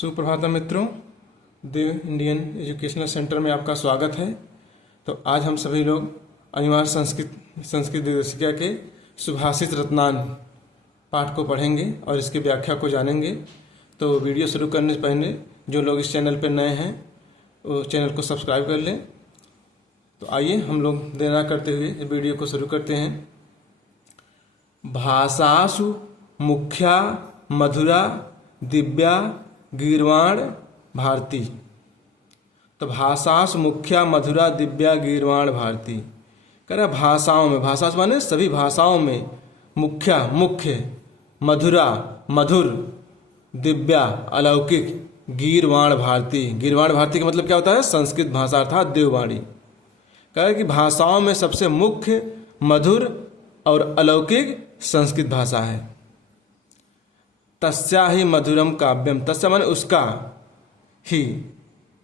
सुप्रभात मित्रों, देव Indian educational centre में आपका स्वागत है। तो आज हम सभी लोग अनिवार्य संस्कृत दिवसिका के सुभाषित रत्नान पाठ को पढ़ेंगे और इसकी व्याख्या को जानेंगे। तो वीडियो शुरू करने से पहले जो लोग इस चैनल पर नए हैं वो चैनल को सब्सक्राइब कर लें। तो आइए हम लोग देर न करते हुए वीडियो को शुरू करते हैं। भाषासु मुख्या मधुरा दिव्या गीर्वाण भारती। तो भाषासु मुख्या मधुरा दिव्या गीर्वाण भारती कह रहा भाषाओं में, भाषा माने सभी भाषाओं में, मुख्या मुख्य, मधुरा मधुर, दिव्या अलौकिक, गीर्वाण भारती। गीर्वाण भारती का मतलब क्या होता है? संस्कृत भाषा अर्थात देववाणी। कह रहा कि भाषाओं में सबसे मुख्य, मधुर और अलौकिक संस्कृत भाषा है। तस्या ही मधुरम काव्यम, तस्या माने उसका ही,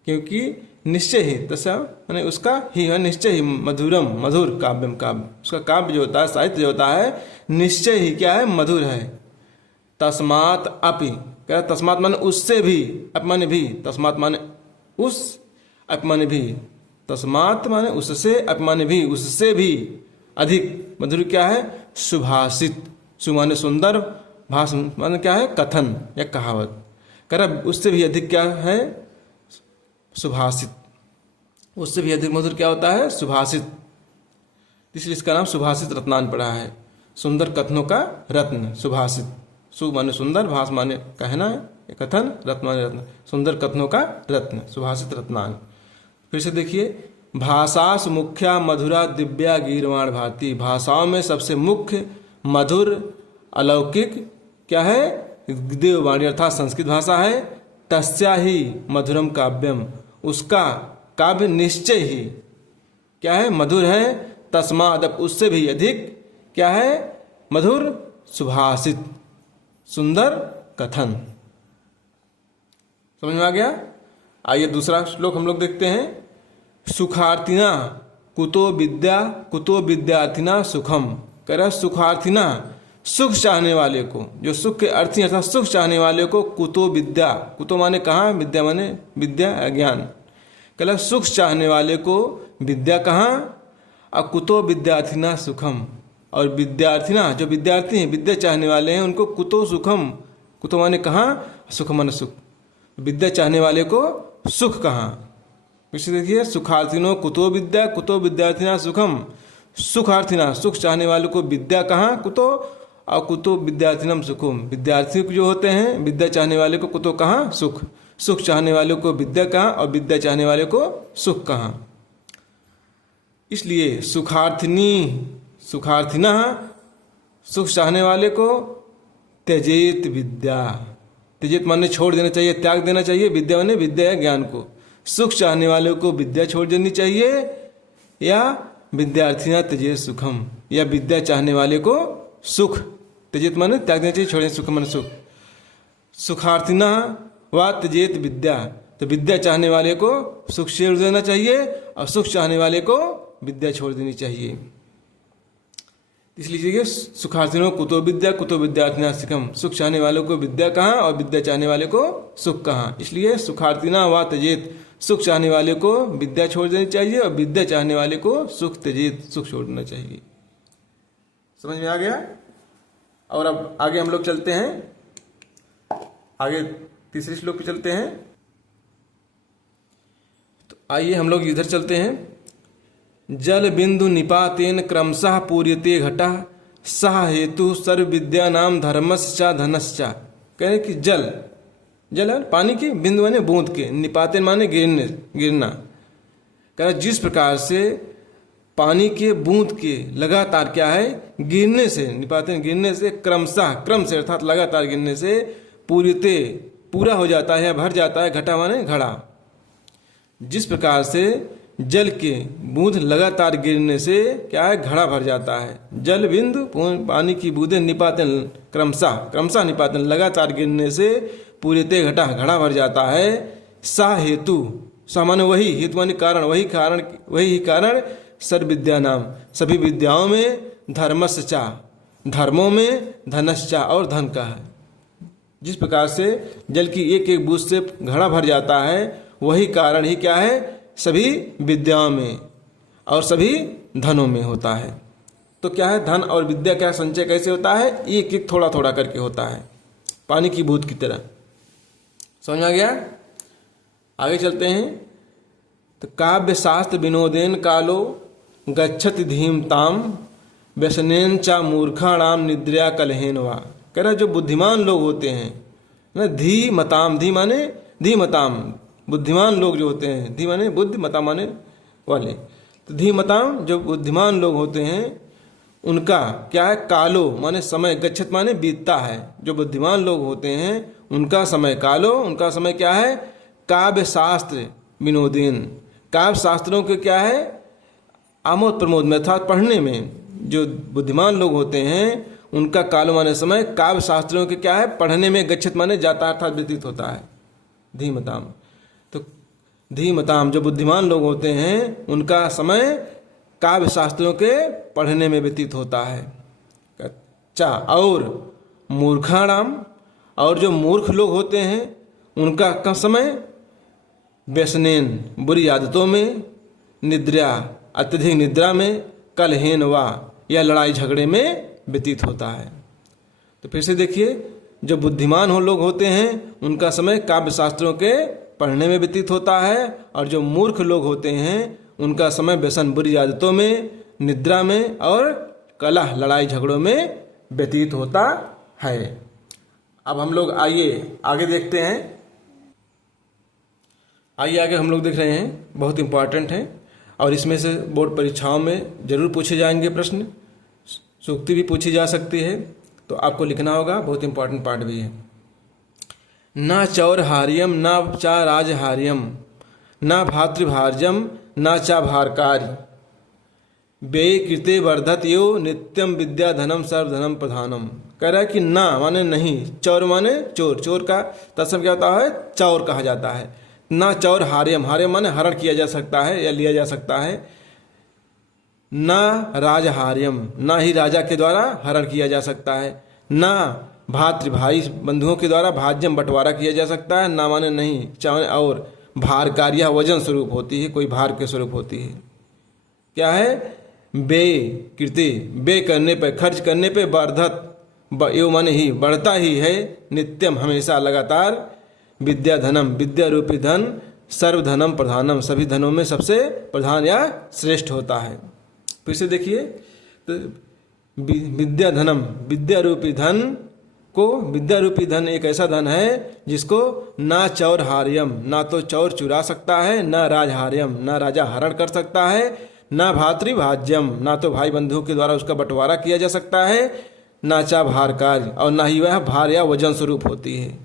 क्योंकि निश्चय ही, तस्या माने उसका ही है, निश्चय ही मधुरम मधुर काव्यम, काव्य उसका काव्य जो होता है, साहित्य जो होता है, निश्चय ही क्या है? मधुर है। तस्मात् अपि, क्या तस्मात् माने उससे भी, अपमाने भी, तस्मात् माने उस, अपमाने भी, तस्मात् माने उससे, अपमाने भी, उससे भी अधिक मधुर क्या है? सुभाषित। सुमाने सुंदर, भाषण माने क्या है? कथन या कहावत। कर उससे भी अधिक क्या है? सुभाषित। उससे भी अधिक मधुर क्या होता है? सुभाषित। इसलिए इसका नाम सुभाषित रत्नान पड़ा है। सुंदर कथनों का रत्न, सुभाषित। सु माने सुंदर, भाष माने कहना है, कथन, रत्न माने रत्न, सुंदर कथनों का रत्न, सुभाषित रत्नान। फिर से देखिए, भाषासु मुख्या मधुरा दिव्या गीर्वाण भारती। भाषाओं में सबसे मुख्य, मधुर, अलौकिक क्या है? देववाणी अर्थात संस्कृत भाषा है। तस्या ही मधुरम काव्यम, उसका काव्य निश्चय ही क्या है? मधुर है। तस्माद, उससे भी अधिक क्या है? मधुर, सुभाषित, सुंदर कथन। समझ में आ गया? आइए दूसरा श्लोक हम लोग देखते हैं। सुखार्थिना कुतो विद्या, कुतो विद्यार्थिना सुखम। कह रहा सुखार्थिना, सुख चाहने वाले को, जो सुख के अर्थी अर्थात सुख चाहने वाले को, कुतो विद्या, कुतो माने कहाँ? विद्या माने विद्या ज्ञान। कहला सुख चाहने वाले को विद्या कहाँ? और कुतो विद्यार्थिना सुखम, और विद्यार्थिना जो विद्यार्थी हैं, विद्या चाहने वाले हैं, उनको कुतो सुखम। कुतो माने कहाँ? सुख माने सुख। विद्या चाहने वाले को सुख कहाँ? पीछे देखिए, सुखार्थिनो कुतो विद्या, कुतो विद्यार्थिना सुखम। सुखार्थिना, सुख चाहने वालों को विद्या कहाँ? कुतो, और कुतो विद्यार्थिनम सुखम। विद्यार्थी जो होते हैं, विद्या चाहने वाले को कुतो कहाँ? सुख। सुख चाहने वाले को विद्या कहाँ? और विद्या चाहने वाले को सुख कहाँ? इसलिए सुखार्थिनी, सुखार्थिना, सुख चाहने वाले को त्यजेत विद्या। त्यजेत माने छोड़ देना चाहिए, त्याग देना चाहिए। विद्या माने विद्या है ज्ञान को। सुख चाहने वाले को विद्या छोड़ देनी चाहिए, या विद्यार्थिना त्यजेत सुखम, या विद्या चाहने वाले को सुख, त्यजेत माने त्याग देना चाहिए, छोड़ने, सुख माने सुख। सुखार्थिना व त्यजेत विद्या, तो विद्या चाहने वाले को सुख छोड़ देना चाहिए, और सुख चाहने वाले को विद्या छोड़ देनी चाहिए। इसलिए देखिए, सुखार्थिनो कुतो विद्या, कुतो विद्यार्थिना सुखम। सुख चाहने वालों को विद्या कहाँ, और विद्या चाहने वाले को सुख कहाँ? इसलिए सुखार्थिना व त्यजेत, सुख चाहने वाले को विद्या छोड़ देनी चाहिए, और विद्या चाहने वाले को सुख त्यजेत, सुख छोड़ना चाहिए। समझ में आ गया? और अब आगे हम लोग चलते हैं, आगे तीसरे श्लोक पे चलते हैं। तो आइए हम लोग इधर चलते हैं। जल बिंदु निपातेन क्रमशः पूर्यते घटा, सह हेतु सर्व विद्या नाम धर्मश्चा धनश्चा। कह रहे कि जल, जल है पानी की, बिंदु माने बूंद के, निपातेन माने गिरने, गिरना। कह रहे जिस प्रकार से पानी के बूंद के लगातार क्या है? गिरने से, निपातेन गिरने से, क्रमशः, क्रम से अर्थात लगातार गिरने से, पूर्यते पूरा हो जाता है, भर जाता है, घटा माने घड़ा। जिस प्रकार से जल के बूंद लगातार गिरने से क्या है? घड़ा भर जाता है। जल बिंदु पानी की बूंदें निपातेन क्रमशः, क्रमशः निपातेन लगातार गिरने से पूर्यते घटा, घड़ा भर जाता है। सा हेतु, सा माने वही, हेतु माने कारण, वही कारण सर्व विद्या नाम, सभी विद्याओं में, धर्मश्चा, धर्मों में, धनश्चा और धन का है। जिस प्रकार से जल की एक एक बूंद से घड़ा भर जाता है, वही कारण ही क्या है सभी विद्याओं में और सभी धनों में होता है। तो क्या है, धन और विद्या का संचय कैसे होता है, एक एक थोड़ा थोड़ा करके होता है, पानी की बूंद की तरह। समझ आ गया? आगे चलते हैं। तो काव्य शास्त्र विनोदेन कालो गच्छति धीमताम व्यसनेन चा मूर्खाणाम निद्रया कलहेन वा। कह रहा जो बुद्धिमान लोग होते हैं ना, धीमताम, धी माने धीमताम, बुद्धिमान लोग जो होते हैं, धी माने बुद्धि, मता माने वाले। तो धीमताम जो बुद्धिमान लोग होते हैं उनका क्या है, कालो माने समय, गच्छत माने बीतता है। जो बुद्धिमान लोग होते हैं उनका समय कालो, उनका समय क्या है, काव्य शास्त्र विनोदेन, काव्य शास्त्रों के क्या है आमोद प्रमोद में अर्थात पढ़ने में। जो बुद्धिमान लोग होते हैं उनका कालो माने समय, काव्य शास्त्रों के क्या है पढ़ने में, गच्छत माने जाता अर्थात व्यतीत होता है, धीमताम। तो धीमताम जो बुद्धिमान लोग होते हैं उनका समय काव्य शास्त्रों के पढ़ने में व्यतीत होता है। चा और मूर्खाणाम, और जो मूर्ख लोग होते हैं उनका का समय व्यसनेन बुरी आदतों में, निद्रा अत्यधिक निद्रा में, कलहेन वा या लड़ाई झगड़े में व्यतीत होता है। तो फिर से देखिए, जो बुद्धिमान हो लोग होते हैं उनका समय काव्य शास्त्रों के पढ़ने में व्यतीत होता है, और जो मूर्ख लोग होते हैं उनका समय व्यसन बुरी आदतों में, निद्रा में और कलह लड़ाई झगड़ों में व्यतीत होता है। अब हम लोग आइए आगे देखते हैं। आइए आगे हम लोग देख रहे हैं, बहुत इंपॉर्टेंट है और इसमें से बोर्ड परीक्षाओं में जरूर पूछे जाएंगे प्रश्न, सूक्ति भी पूछी जा सकती है, तो आपको लिखना होगा, बहुत इंपॉर्टेंट पार्ट भी है। ना चौरहार्यम ना चा राजहार्यम ना भातृभार्यम ना चा भारकार्य व्यय कृते वर्धत यो नित्यम विद्या धनम सर्वधनम प्रधानम। कह रहा है कि ना माने नहीं, चौर माने चोर, चोर का तत्सम क्या होता है, चौर कहा जाता है। ना चौर हार्यम, हार्यम माने हरण किया जा सकता है या लिया जा सकता है। ना राजहार्यम, ना ही राजा के द्वारा हरण किया जा सकता है। ना भातृभाई बंधुओं के द्वारा भाज्यम बंटवारा किया जा सकता है। ना माने नहीं, चाहे और भार कार्य वजन स्वरूप होती है, कोई भार के स्वरूप होती है। क्या है, व्यय कृति, व्यय करने पे, खर्च करने पे, वर्धत यो माने ही बढ़ता ही है, नित्यम हमेशा लगातार, विद्या धनम विद्या रूपी धन, सर्वधनम प्रधानम सभी धनों में सबसे प्रधान या श्रेष्ठ होता है। फिर से देखिए, तो विद्या धनम विद्या रूपी धन को, विद्या रूपी धन एक ऐसा धन है जिसको ना चौर हार्यम, ना तो चौर चुरा सकता है, ना राजहार्यम ना राजा हरण कर सकता है, ना भातृभाज्यम ना तो भाई बंधुओं के द्वारा उसका बंटवारा किया जा सकता है, ना चा भार कार्य और ना ही वह भार या वजन स्वरूप होती है।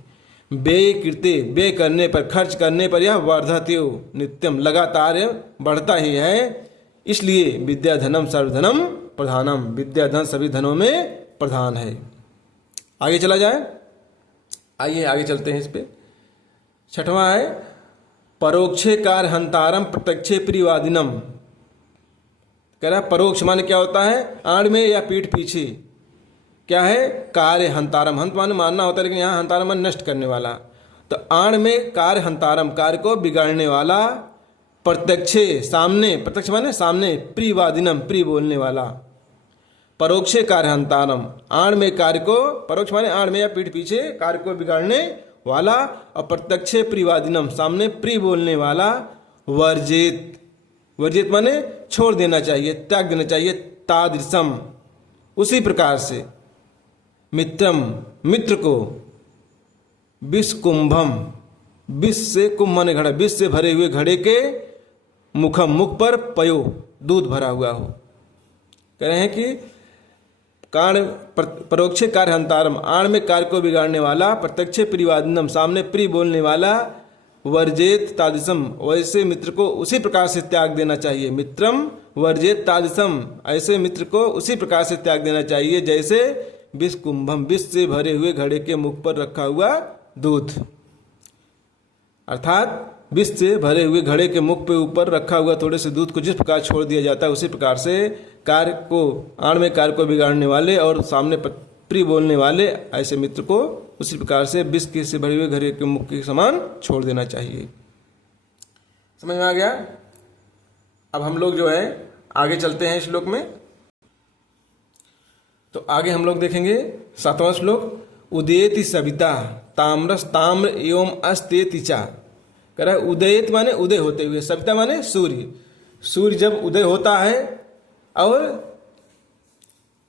व्यय कृत्य, व्यय करने पर, खर्च करने पर यह वर्धत्यो नित्यम लगातार बढ़ता ही है, इसलिए विद्या धनम सर्वधनम प्रधानम, विद्या धन सभी धनों में प्रधान है। आगे चला जाए, आइए आगे चलते हैं इस पे। छठवां है परोक्षे कार हंतारम प्रत्यक्षे प्रियवादिनम। कह रहा है परोक्ष माने क्या होता है, आड़ में या पीठ पीछे। क्या है, कार्य हंतारम, हंत माने मानना होता है, लेकिन यहाँ हंतारम माने नष्ट करने वाला। तो आड़ में कार्य हंतारम, कार्य को बिगाड़ने वाला, प्रत्यक्षे सामने, प्रत्यक्ष माने सामने, प्रियवादिनम प्रिय बोलने वाला। परोक्षे कार्य हंतारम, आड़ में कार्य को, परोक्ष माने आड़ में या पीठ पीछे, कार्य को बिगाड़ने वाला, और प्रत्यक्षे प्रियवादिनम सामने प्रिय बोलने वाला। वर्जित, वर्जित माने छोड़ देना चाहिए, त्याग देना चाहिए। तादृशम उसी प्रकार से, मित्रम मित्र को, विष कुंभम विष से, कुंभ माने घड़ा, विष से भरे हुए घड़े के मुखम मुख पर पयो दूध भरा हुआ हो। कह रहे हैं कि कार्य परोक्षे कार्य हंतारम, आड़ में कार्य को बिगाड़ने वाला, प्रत्यक्षे प्रियवादिनम सामने प्रिय बोलने वाला। वर्जेत तादृशम वैसे मित्र को उसी प्रकार से त्याग देना चाहिए। मित्रम वर्जेत तादृशम, ऐसे मित्र को उसी प्रकार से त्याग देना चाहिए जैसे विष कुंभम विष से भरे हुए घड़े के मुख पर रखा हुआ दूध। अर्थात विष से भरे हुए घड़े के मुख पे ऊपर रखा हुआ थोड़े से दूध को जिस प्रकार छोड़ दिया जाता है, उसी प्रकार से कार्य को, आड़ में कार्य को बिगाड़ने वाले और सामने प्रिय बोलने वाले ऐसे मित्र को उसी प्रकार से विष के से भरे हुए घड़े के मुख के समान छोड़ देना चाहिए। समझ में आ गया? अब हम लोग जो है आगे चलते हैं श्लोक में। तो आगे हम लोग देखेंगे 7वां श्लोक, उदेति सविता ताम्रस ताम्र एवं अस्तेति चा। कह रहा है उदयत माने उदय होते हुए, सविता माने सूर्य। सूर्य जब उदय होता है और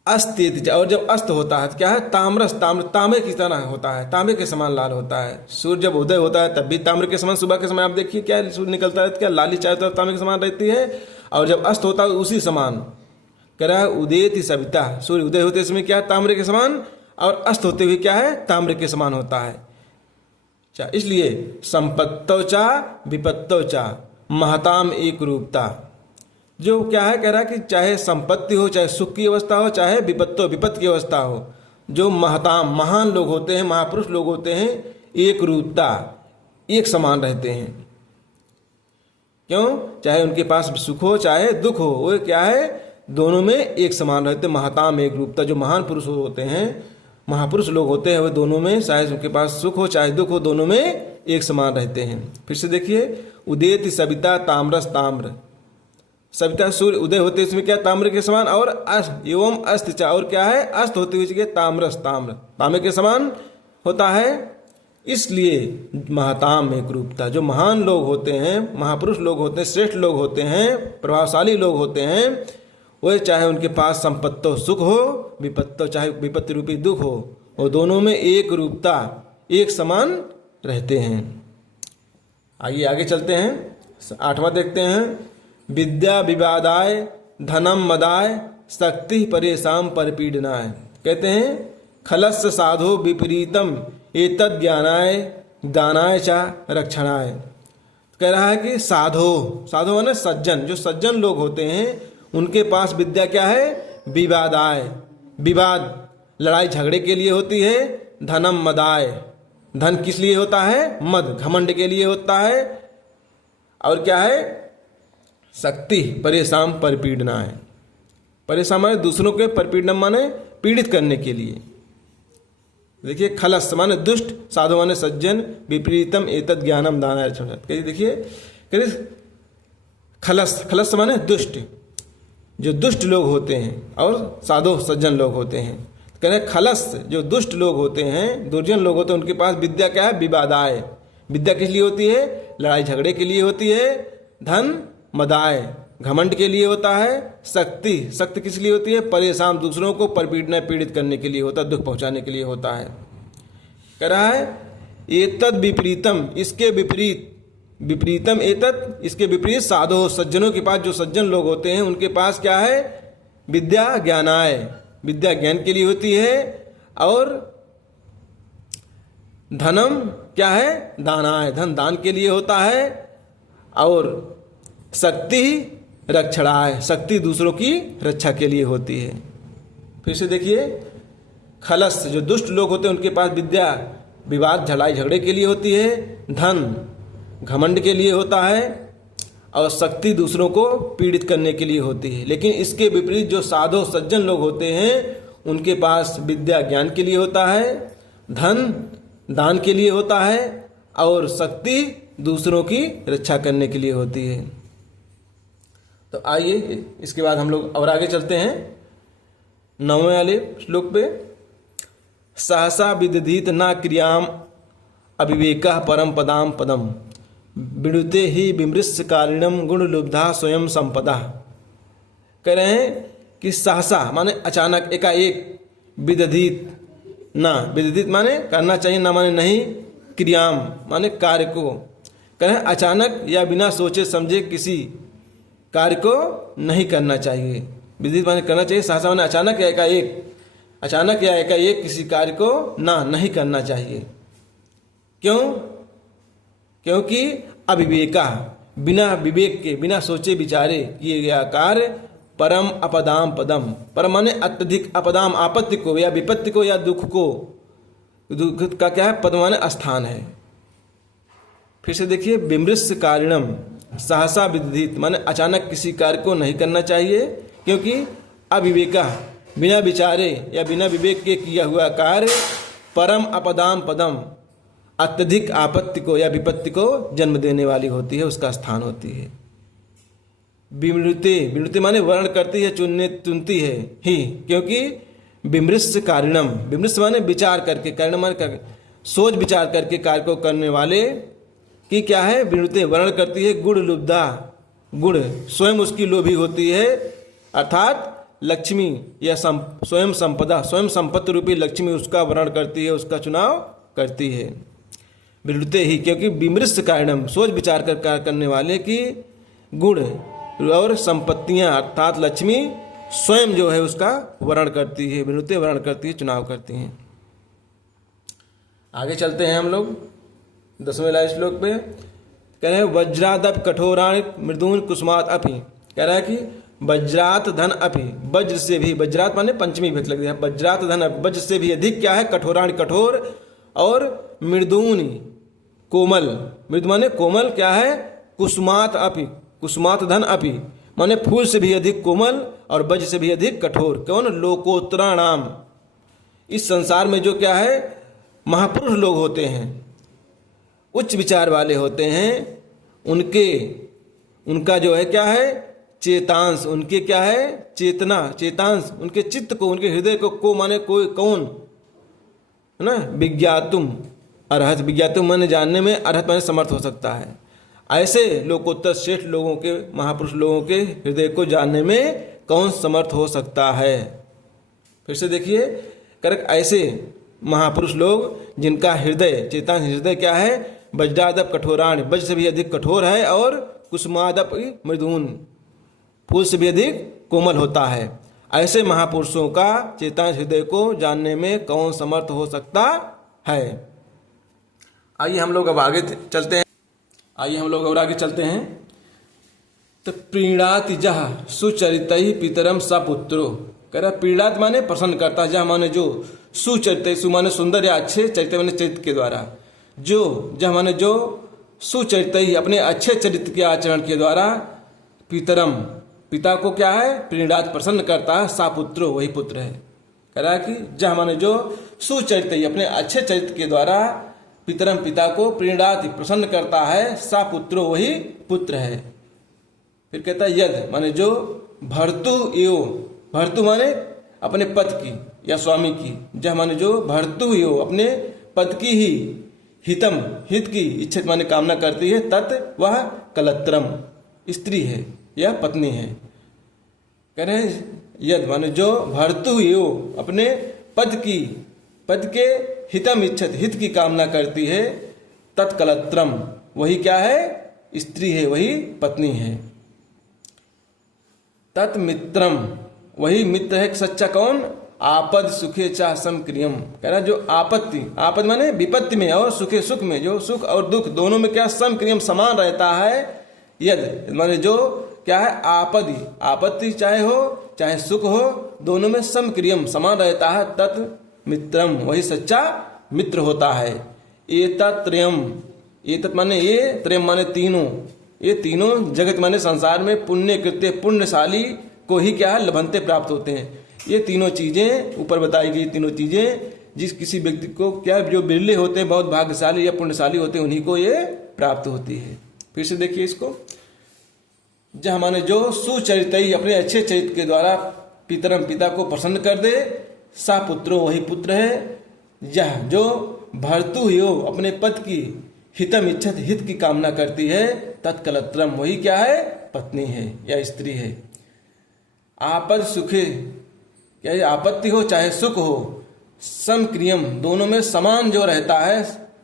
अस्तेति चा, और जब अस्त होता है तो क्या है, ताम्रस ताम्र तांबे की तरह होता है, तांबे के समान लाल होता है। सूर्य जब उदय होता है तब भी ताम्र के समान, सुबह के समय आप देखिए क्या सूर्य निकलता है, क्या लाली चारों तरफ तांबे के समान रहती है, और जब अस्त होता है उसी समान। कह रहा है उदेति सविता, सूर्य उदय होते समय क्या है, ताम्रे के समान, और अस्त होते हुए क्या है, ताम्रे के समान होता है। अच्छा, इसलिए संपत्तो चा विपत्तो चा महताम एक रूपता। जो क्या है, कह रहा है कि चाहे संपत्ति हो, चाहे सुख की अवस्था हो, चाहे विपत्ति की अवस्था हो, जो महताम महान लोग होते हैं, महापुरुष लोग होते हैं, एक रूपता एक समान रहते हैं। क्यों? चाहे उनके पास सुख हो चाहे दुख हो, वो क्या है, दोनों में एक समान रहते। महताम एक रूपता, जो महान पुरुष होते हैं, महापुरुष लोग होते हैं, वे दोनों में चाहे उनके पास सुख हो चाहे दुख हो, दोनों में एक समान रहते हैं। फिर से देखिए, उदेति सविता ताम्रस ताम्र, सविता सूर्य उदय होते इसमें क्या, ताम्र के समान, और अस्त एवं अस्त चा, और क्या है, अस्त होते हुए ताम्रस ताम्र तांबे के समान होता है। इसलिए महताम एक रूपता, जो महान लोग होते हैं, महापुरुष लोग होते हैं, श्रेष्ठ लोग होते हैं, प्रभावशाली लोग होते हैं, वो चाहे उनके पास संपत्तो सुख हो, विपत्तो चाहे विपत्ति रूपी दुख हो, वो दोनों में एक रूपता एक समान रहते हैं। आइए आगे चलते हैं, 8वां देखते हैं, विद्या विवादाय धनम मदाय शक्ति परेशान परपीडनाय। कहते हैं खलस्य साधो विपरीतम एतद ज्ञानाय दानाय चा रक्षणाय। कह रहा है कि साधो, साधो माने सज्जन, जो सज्जन लोग होते हैं उनके पास विद्या क्या है, विवादाय, विवाद लड़ाई झगड़े के लिए होती है। धनम मदाय, धन किस लिए होता है, मद घमंड के लिए होता है। और क्या है, शक्ति परेशान परपीड़ना है। परेशान माने दूसरों के, परपीड़ना माने पीड़ित करने के लिए। देखिए खलस माने दुष्ट, साधु माने सज्जन, विपरीतम एतद ज्ञानम दाना। देखिए खलस, खलस माने दुष्ट, जो दुष्ट लोग होते हैं, और साधु सज्जन लोग होते हैं। कह रहे खलस जो दुष्ट लोग होते हैं, दुर्जन लोग होते हैं, उनके पास विद्या क्या है, विवादाय। विद्या किस लिए होती है, लड़ाई झगड़े के लिए होती है। धन मदाय घमंड के लिए होता है। शक्ति, शक्ति किस लिए होती है, परेशान दूसरों को परपीड़ना पीड़ित करने के लिए होता है, दुख पहुंचाने के लिए होता है। कह रहा है एतद विपरीतम, इसके विपरीत, विपरीतम एतद इसके विपरीत साधो, सज्जनों के पास, जो सज्जन लोग होते हैं उनके पास क्या है, विद्या ज्ञानाय, विद्या ज्ञान के लिए होती है। और धनम क्या है, दानाय, धन दान के लिए होता है। और शक्ति रक्षणाय, शक्ति दूसरों की रक्षा के लिए होती है। फिर से देखिए खलस जो दुष्ट लोग होते हैं उनके पास विद्या विवाद लड़ाई झगड़े के लिए होती है। धन घमंड के लिए होता है। और शक्ति दूसरों को पीड़ित करने के लिए होती है। लेकिन इसके विपरीत जो साधु सज्जन लोग होते हैं उनके पास विद्या ज्ञान के लिए होता है, धन दान के लिए होता है, और शक्ति दूसरों की रक्षा करने के लिए होती है। तो आइए इसके बाद हम लोग और आगे चलते हैं 9वें वाले श्लोक पे। सहसा विदधीत न क्रियाम अविवेका परम पदाम पदम विनुते ही विमृश्य कारिणम गुण लुब्धा स्वयं संपदा। कह रहे हैं कि सहसा माने अचानक, एकाएक, विदधीत ना, विदधीत माने करना चाहिए, ना माने नहीं, क्रियाम माने कार्य को। कह रहे हैं अचानक या बिना सोचे समझे किसी कार्य को नहीं करना चाहिए। विदित माने करना चाहिए, सहसा माने अचानक या एकाएक, अचानक या एकाएक किसी कार्य को नहीं करना चाहिए। क्यों? क्योंकि अविवेका, बिना विवेक के, बिना सोचे विचारे किए गया कार्य परम अपदाम पदम, परम माने अत्यधिक, अपदाम आपत्ति को या विपत्ति को या दुख को, दुख का क्या है, पद माने स्थान है। फिर से देखिए विमृश्य कारिणम, सहसा विदित माने अचानक किसी कार्य को नहीं करना चाहिए, क्योंकि अविवेका बिना विचारे या बिना विवेक के किया हुआ कार्य परम अपदाम पदम, अत्यधिक आपत्ति को या विपत्ति को जन्म देने वाली होती है, उसका स्थान होती है। विमृते, विमृते माने वर्ण करती है, चुनती है ही, क्योंकि विमृश्य कारिणम, विमृश्य माने विचार करके, कारण माने सोच विचार करके कार्य को करने वाले की क्या है, विमृते वर्ण करती है। गुण लुब्धा, गुण स्वयं उसकी लोभी होती है, अर्थात लक्ष्मी या स्वयं संपदा, स्वयं संपत्ति रूपी लक्ष्मी उसका वर्ण करती है, उसका चुनाव करती है। विमृते ही, क्योंकि विमृश्य कारणम, सोच विचार कर कार्य करने वाले की गुण और संपत्तियां अर्थात लक्ष्मी स्वयं जो है उसका वर्ण करती है, विमृते वर्ण करती है, चुनाव करती हैं। आगे चलते हैं हम लोग 10वें श्लोक पे। कह रहे हैं वज्रादप कठोराण मृदून कुसुमात अपि, कह रहा है कि वज्रात धन अपि, वज्र से भी, वज्रात माने पंचमी विभक्ति लग दिया, वज्रात धन वज्र से भी अधिक क्या है, कठोराण कठोर, और मृदून कोमल, मृदु माने कोमल क्या है, कुसुमात अपि, कुसुमात धन अपि माने फूल से भी अधिक कोमल और वज्र से भी अधिक कठोर। कौन, लोकोत्तराणाम, इस संसार में जो क्या है महापुरुष लोग होते हैं, उच्च विचार वाले होते हैं, उनका जो है क्या है चेतांश, उनके क्या है चेतना, चेतांश, उनके चित्त को, उनके हृदय को माने कोई कौन है ना, विज्ञातुम अर्हत, विज्ञातुम माने जानने में, अर्हत माने समर्थ हो सकता है। ऐसे लोकोत्तर श्रेष्ठ लोगों के, महापुरुष लोगों के हृदय को जानने में कौन समर्थ हो सकता है। फिर से देखिए, करेक्ट, ऐसे महापुरुष लोग जिनका हृदय, चेतांश हृदय क्या है, वज्रादप कठोराण, वज्र से भी अधिक कठोर है, और कुसुमादप मृदून, फूल से भी अधिक कोमल होता है। ऐसे महापुरुषों का चेतांश हृदय को जानने में कौन समर्थ हो सकता है। आइए हम लोग अब आगे चलते हैं, आइए हम लोग और आगे चलते हैं। तो प्रीणाति जह सुचरित ही पितरम सपुत्रो, कह रहा प्रीणात माने प्रसन्न करता, जह माने जो, सुचरित, सु माने सुंदर या अच्छे, चरित्र माने चरित्र के द्वारा, जो, जह माने जो, सुचरित ही अपने अच्छे चरित्र के आचरण के द्वारा, पितरम पिता को क्या है प्रीणात प्रसन्न करता है, सा पुत्रो वही पुत्र है। कह रहा है कि जह माने जो, सुचरित ही अपने अच्छे चरित्र के द्वारा, पितरम पिता को प्रीणात प्रसन्न करता है, सा पुत्रो वही पुत्र है। फिर कहता है यद माने जो, भर्तु एव, भर्तु माने अपने पद की या स्वामी की, जह माने जो, भर्तु एव अपने पद की ही, हितम हित की इच्छित माने कामना करती है, तत् वह कलत्रम स्त्री है या पत्नी है। कह रहे यद माने जो, भर्तु एव अपने पद की, पद के हितम इच्छित हित की कामना करती है, तत्कलत्रम वही क्या है स्त्री है, वही पत्नी है। तत्मित्रम वही मित्र है सच्चा, कौन, आपद सुखे चा समक्रियम, कह रहा जो आपत्ति, आपद माने विपत्ति में और सुखे सुख में, जो सुख और दुख दोनों में क्या समक्रियम समान रहता है। यद माने जो क्या है, आपदि आपत्ति चाहे हो चाहे सुख हो, दोनों में समक्रियम समान रहता है, तत् मित्रम वही सच्चा मित्र होता है। एतत्रयम, एतत् माने ये, त्रयम माने तीनों, ये तीनों जगत माने संसार में पुण्य कृत्य पुण्यशाली को ही क्या है लभंते प्राप्त होते हैं। ये तीनों चीजें ऊपर बताई गई, तीनों चीजें जिस किसी व्यक्ति को क्या, जो बिरले होते हैं, बहुत भाग्यशाली या पुण्यशाली होते हैं, उन्हीं को ये प्राप्त होती है। फिर से देखिए इसको, जह माने जो, सुचरित ही अपने अच्छे चरित्र के द्वारा, पितरम पिता को प्रसन्न कर दे, सा पुत्रो वही पुत्र है। यह जो, भर्तु यो अपने पद की, हितम इच्छत हित की कामना करती है, तत्कलत्रम वही क्या है पत्नी है या स्त्री है। आपद सुखे, क्या ये आपत्ति हो चाहे सुख हो, समक्रियम दोनों में समान जो रहता है,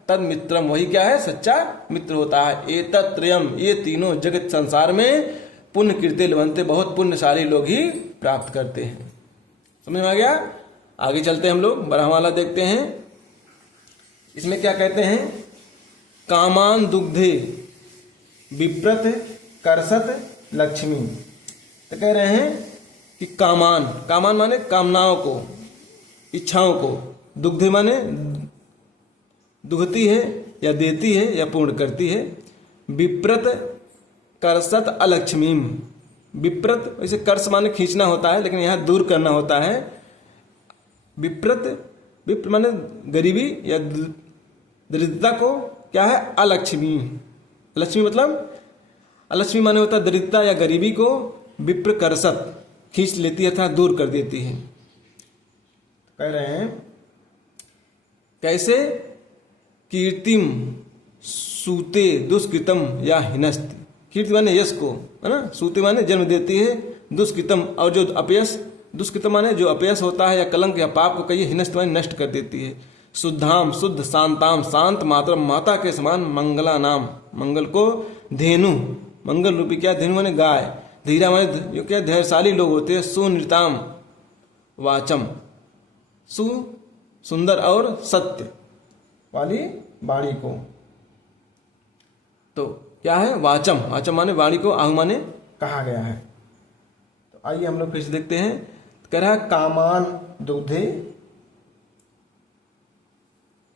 तद मित्रम वही क्या है सच्चा मित्र होता है। एतत्रयम ये तीनों जगत संसार में पुण्य कीर्ति लभंते बहुत पुण्यशाली लोग ही प्राप्त करते हैं। समझ में आ गया। आगे चलते हैं हम लोग, बरहमाला देखते हैं। इसमें क्या कहते हैं, कामान दुग्धे विप्रत करसत लक्ष्मी। तो कह रहे हैं कि कामान, कामान माने कामनाओं को, इच्छाओं को, दुग्धे माने दुहती है या देती है या पूर्ण करती है। विप्रत करसत अलक्ष्मीम, विप्रत वैसे कर्ष माने खींचना होता है, लेकिन यहाँ दूर करना होता है। विप्रत विप्र माने गरीबी या दरिद्रता को क्या है, अलक्ष्मी। लक्ष्मी मतलब अलक्ष्मी माने होता है दरिद्रता या गरीबी को विप्रकर्षत खींच लेती है अर्थात दूर कर देती है। कह रहे हैं कैसे, कीर्तिम सूते दुष्कृतम या हिनस्ति। कीर्ति माने यश को है ना, सूते माने जन्म देती है, दुष्कृतम और जो अपयश, दुष्कृतम माने जो अपयश होता है या कलंक या पाप को कहिए, हिनस्ति माने नष्ट कर देती है। शुद्धाम शुद्ध, शांताम शांत, मातरम माता के समान, मंगला नाम मंगल को, धेनु मंगल रूपी क्या, धेनु माने गाय, धीरा माने जो क्या धैर्यशाली लोग होते हैं, सुनिताम वाचम सुंदर और सत्य वाली वाणी को। तो क्या है वाचम, वाचम माने वाणी को, आहु माने कहा गया है। तो आइए हम लोग फिर से देखते हैं। कह रहा है कामान दुग्धे,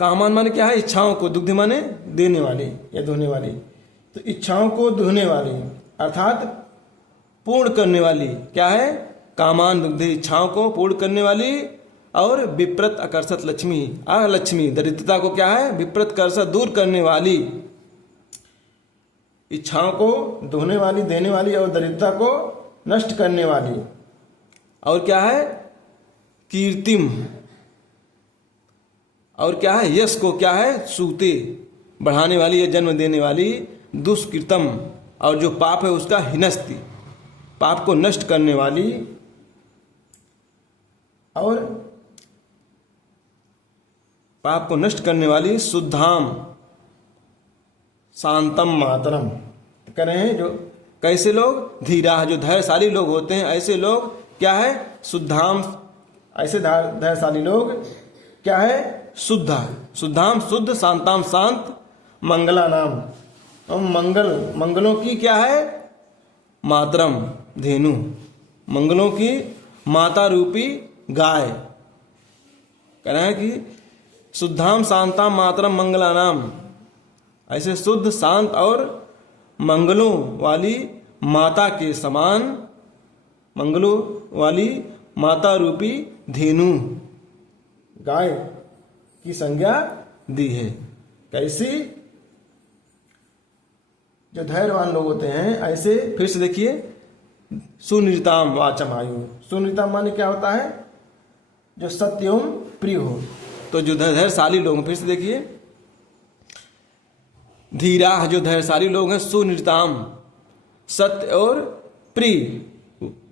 कामान माने क्या है, इच्छाओं को, दुग्धे माने देने वाली या दुहने वाली। तो इच्छाओं को दुहने वाली अर्थात पूर्ण करने वाली क्या है, कामान दुग्धे, इच्छाओं को पूर्ण करने वाली। और विप्रत आकर्षक लक्ष्मी, लक्ष्मी दरिद्रता को क्या है, विप्रत कर्षक दूर करने वाली, इच्छाओं को दुहने वाली, देने वाली, और दरिद्रता को नष्ट करने वाली। और क्या है कीर्तिम, और क्या है यश को क्या है, सूते बढ़ाने वाली या जन्म देने वाली। दुष्कृतम और जो पाप है उसका, हिनस्ति पाप को नष्ट करने वाली। और पाप को नष्ट करने वाली। शुद्धाम शांतम मातरम, कह रहे हैं जो कैसे लोग, धीरा जो धैर्यशाली लोग होते हैं, ऐसे लोग क्या है, शुद्धाम ऐसे धैर्यशाली लोग क्या है, शुद्धा शुद्धाम शुद्ध, शांताम शांत, मंगला नाम और मंगलों की क्या है, मातरम धेनु मंगलों की माता रूपी गाय। कह रहे हैं कि शुद्धाम शांताम मातरम मंगला नाम, ऐसे शुद्ध शांत और मंगलों वाली माता के समान, मंगलों वाली माता रूपी धेनु गाय की संज्ञा दी है। कैसी, जो धैर्यवान लोग होते हैं ऐसे। फिर से देखिए, सुनिताम वाचम आयु, सुनिताम माने क्या होता है, जो सत्य एवं प्रिय हो। तो जो धैर्यशाली लोग, फिर से देखिए, धीरा जो धैर्यशाली लोग हैं, सुनिताम सत्य और प्रिय,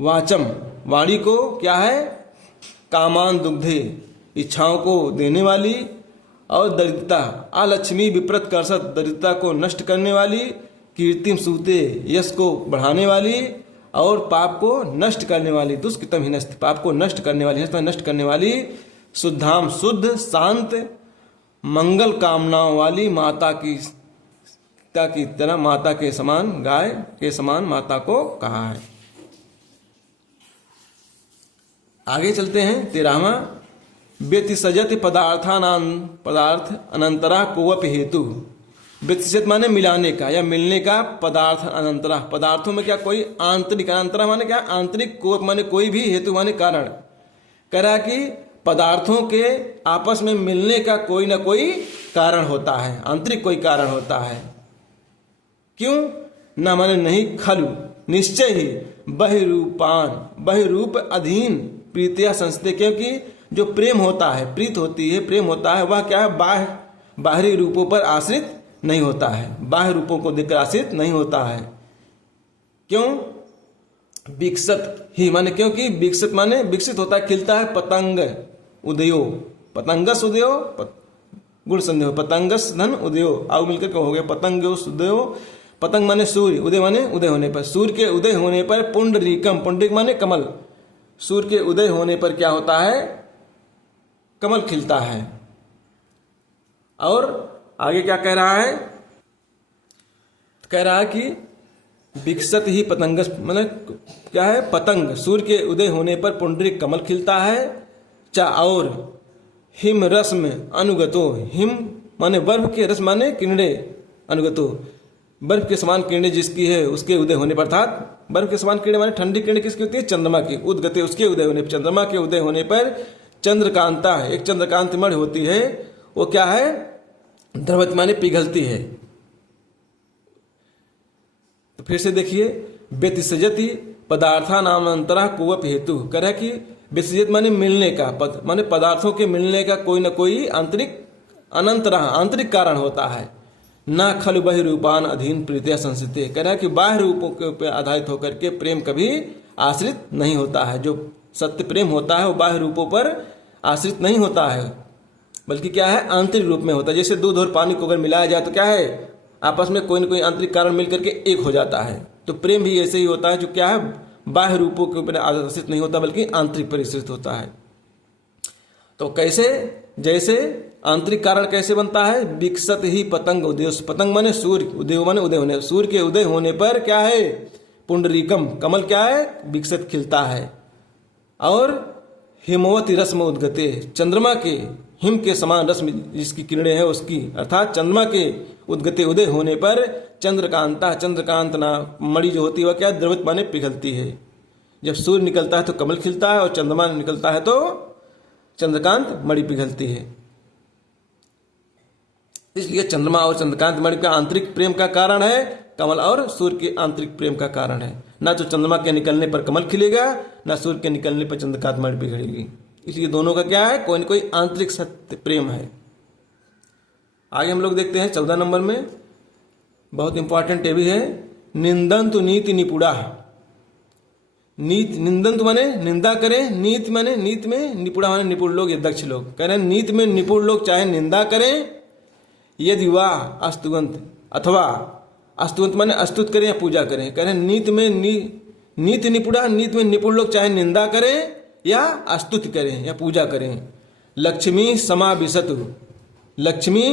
वाचम वाणी को क्या है, कामान दुग्धे इच्छाओं को देने वाली, और दरिद्रता अलक्ष्मी विप्रत कर्षक दरिद्रता को नष्ट करने वाली, कीर्तिम सूते यश को बढ़ाने वाली, और पाप को नष्ट करने वाली, दुष्कृतम हिनस्ति पाप को नष्ट करने वाली, नष्ट करने वाली। शुद्धाम शुद्ध शांत मंगल कामनाओं वाली माता की तरह, माता के समान, गाय के समान माता को कहा है। आगे चलते हैं 13वां, व्यतिसजति पदार्थ अनंतरा कोवप हेतु। व्यतिसजत माने मिलाने का या मिलने का, पदार्थ अनंतरा पदार्थों में क्या कोई आंतरिक, अनंतरा माने क्या आंतरिक, कोवप माने कोई भी, हेतु माने कारण। कह रहा कि पदार्थों के आपस में मिलने का कोई ना कोई कारण होता है, आंतरिक कोई कारण होता है। क्यों न माने नहीं, खलु निश्चय ही, बहिरूपान बहिरूप अधीन प्रीतिया संस्थे, क्योंकि जो प्रेम होता है, प्रीत होती है, प्रेम होता है, वह क्या है, बाहरी रूपों पर आश्रित नहीं होता है, बाह्य रूपों को देखकर आश्रित नहीं होता है। क्यों, विकसत ही माने क्योंकि विकसित माने विकसित होता है, खिलता है। पतंग उदयो, पतंगस उदयो, गुण संदेह, पतंगस धन उदयो, आओ मिलकर के हो गया पतंग उदयो। पतंग माने सूर्य, उदय माने उदय होने पर, सूर्य के उदय होने पर पुंडरीकम, पुंडरीक माने कमल, सूर्य के उदय होने पर क्या होता है, कमल खिलता है। और आगे क्या कह रहा है, कह रहा है कि विकसत ही पतंगस, मतलब क्या है, पतंग सूर्य के उदय होने पर पुंडरीक कमल खिलता है। और हिम रस में अनुगतो, हिम माने बर्फ के, रस माने किरणें, अनुगतो बर्फ के समान किरणें जिसकी है उसके उदय होने पर, अर्थात बर्फ के समान किरणें माने ठंडी किरणें किसकी होती है, चंद्रमा की, उदगते उसके उदय होने पर, चंद्रमा के उदय होने पर चंद्रकांता, एक चंद्रकांत मणि होती है, वो क्या है, द्रवत माने पिघलती है। तो फिर से देखिए, व्यतिसजति पदार्थानामंतरः कोवप हेतु, कह रहा है कि व्यतिसजत माने मिलने का, पद माने पदार्थों के मिलने का कोई न कोई आंतरिक अनंतरः आंतरिक कारण होता है। न खलु बहिरूपान अधीन प्रीतिया संसिते, कह रहा है कि बाह्य रूपों के ऊपर आधारित होकर के प्रेम कभी आश्रित नहीं होता है। जो सत्य प्रेम होता है वो बाह्य रूपों पर आश्रित नहीं होता है, बल्कि क्या है, आंतरिक रूप में होता है। जैसे दूध और पानी को अगर मिलाया जाए तो क्या है, आपस में कोई न कोई आंतरिक कारण मिलकर के एक हो जाता है। तो प्रेम भी ऐसे ही होता है, जो क्या है, बाह्य रूपों के ऊपर आश्रित नहीं होता बल्कि आंतरिक पर आश्रित होता है। तो कैसे, जैसे आंतरिक कारण कैसे बनता है, विकसत ही पतंग उदय, पतंग माने सूर्य, उदय माने उदय होने, सूर्य के उदय होने पर क्या है, पुंडरीकम कमल क्या है, विकसित खिलता है। और हिमवती रश्म उद्गते, चंद्रमा के हिम के समान रश्मि जिसकी किरणें हैं उसकी, अर्थात चंद्रमा के उद्गते उदय होने पर चंद्रकांता, चंद्रकांत ना मणि जो होती है वह क्या, द्रवित माने पिघलती है। जब सूर्य निकलता है तो कमल खिलता है, और चंद्रमा निकलता है तो चंद्रकांत मणि पिघलती है। इसलिए चंद्रमा और चंद्रकांत मणि का आंतरिक प्रेम का कारण है, कमल और सूर्य के आंतरिक प्रेम का कारण है। ना तो चंद्रमा के निकलने पर कमल खिलेगा, ना सूर्य के निकलने पर चंद्रकांत मणि पिघलेगी। इसलिए दोनों का क्या है, कोई न कोई आंतरिक सत्य प्रेम है। आगे हम लोग देखते हैं 14 नंबर में, बहुत इंपॉर्टेंट ये भी है, निंदन्तु नीति निपुड़ा। नीति, निंदन्तु माने निंदा करें, नीति माने नीति में, निपुड़ा माने निपुण लोग या दक्ष लोग। कह रहे हैं नीति में निपुण लोग चाहे निंदा करें, यदि वाह अस्तुवंत, अथवा अस्तुवंत माने अस्तुत करें या पूजा करें। कह रहे हैं नीति में नीति निपुड़ा, नीति में निपुण लोग चाहे निंदा करें या स्तुति करें या पूजा करें। लक्ष्मी समाविशतु, लक्ष्मी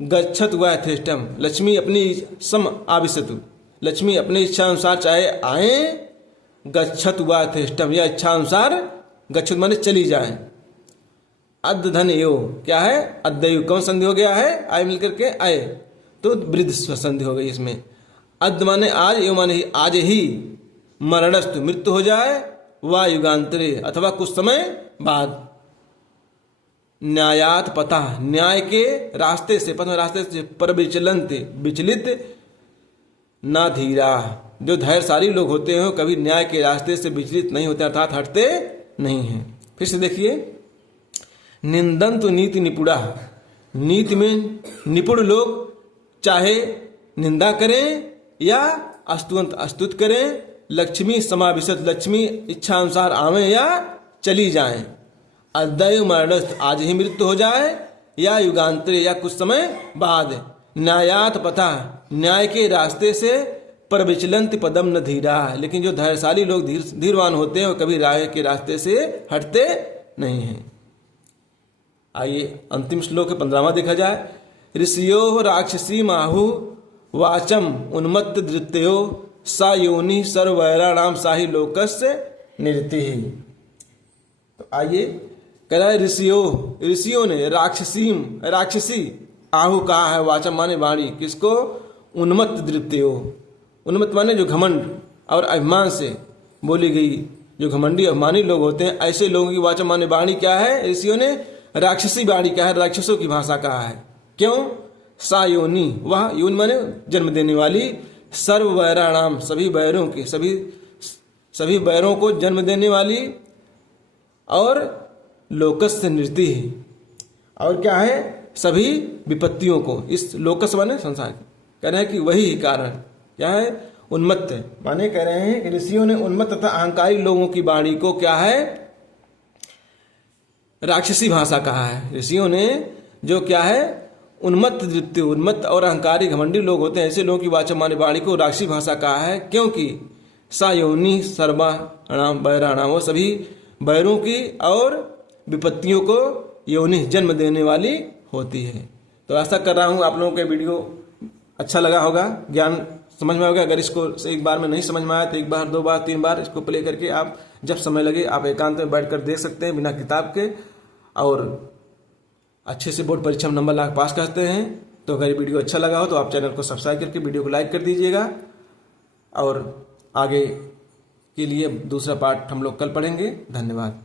गच्छत व यथेष्टम, लक्ष्मी अपनी सम आविशतु, लक्ष्मी अपनी इच्छा अनुसार चाहे आए, गच्छत व यथेष्टम या इच्छा अनुसार, गच्छत माने चली जाए। अद्य धन एव, क्या है, अद्यु कौन संधि हो गया है, आय मिलकर के आए, तो वृद्ध संधि हो गई इसमें। अद्य माने आज, एव माने आज ही, मरणस्तु मृत्यु हो जाए, वा युगांतरे अथवा कुछ समय बाद। न्यायात पता, न्याय के रास्ते से, पथ रास्ते से, पर विचलंत विचलित ना धीरा, जो धैर्यशाली लोग होते हैं कभी न्याय के रास्ते से विचलित नहीं होते, अर्थात हटते नहीं हैं। फिर से देखिए, निंदन्तु नीति निपुड़ा, नीति में निपुण लोग चाहे निंदा करें या अस्तुवंत अस्तुत करें। लक्ष्मी समाविशत, लक्ष्मी इच्छा अनुसार आवे या चली जाएं। अद्य मरणस्थ, आज ही मृत्यु हो जाए, या युगांतरे या कुछ समय बाद। न्यायात पथा, न्याय के रास्ते से, पर विचलंत पदम न धीरा, लेकिन जो धैर्यशाली लोग धीरवान होते हैं वो कभी न्याय के रास्ते से हटते नहीं हैं। आइए अंतिम श्लोक 15वां देखा जाए। ऋषियो राक्षसी माहु वाचम उन्मत्त धृत्यो सा योनि सर्वैराणाम साही लोकस्य निरति। तो आइए कह रहा है ऋषियों ने राक्षसी आहु कहा है, वाचम माने वाणी, किसको, उन्मत्त दृत्यो, उन्मत्त माने जो घमंड और अभिमान से बोली गई, जो घमंडी अभिमानी लोग होते हैं ऐसे लोगों की वाचम माने वाणी क्या है, ऋषियों ने राक्षसी वाणी क्या है, राक्षसों की भाषा कहा है। क्यों, सा योनि, वह योनि माने जन्म देने वाली, सर्व वैराणाम, सभी वैरों की, सभी वैरों को जन्म देने वाली, और लोकस्य नृति, और क्या है, सभी विपत्तियों को, इस लोकस माने संसार, कह रहे हैं कि वही कारण क्या है, उन्मत्त माने कह रहे हैं कि ऋषियों ने उन्मत्त तथा अहंकारी लोगों की वाणी को क्या है, राक्षसी भाषा कहा है। ऋषियों ने जो क्या है, उन्मत्त दृत्य, उन्मत्त और अहंकारी घमंडी लोग होते हैं ऐसे लोगों की वाचम माने वाणी को राक्षसी भाषा कहा है। क्योंकि सा योनि सर्वाणाम वैराणाम, वो सभी वैरों की और विपत्तियों को योनि जन्म देने वाली होती है। तो आशा कर रहा हूँ आप लोगों का वीडियो अच्छा लगा होगा, ज्ञान समझ में होगा। अगर इसको एक बार में नहीं समझ में आया तो एक बार, दो बार, तीन बार इसको प्ले करके आप जब समय लगे आप एकांत में बैठकर देख सकते हैं बिना किताब के, और अच्छे से बोर्ड परीक्षा में नंबर ला पास करते हैं। तो अगर ये वीडियो अच्छा लगा हो तो आप चैनल को सब्सक्राइब करके वीडियो को लाइक कर दीजिएगा, और आगे के लिए दूसरा पार्ट हम लोग कल पढ़ेंगे। धन्यवाद।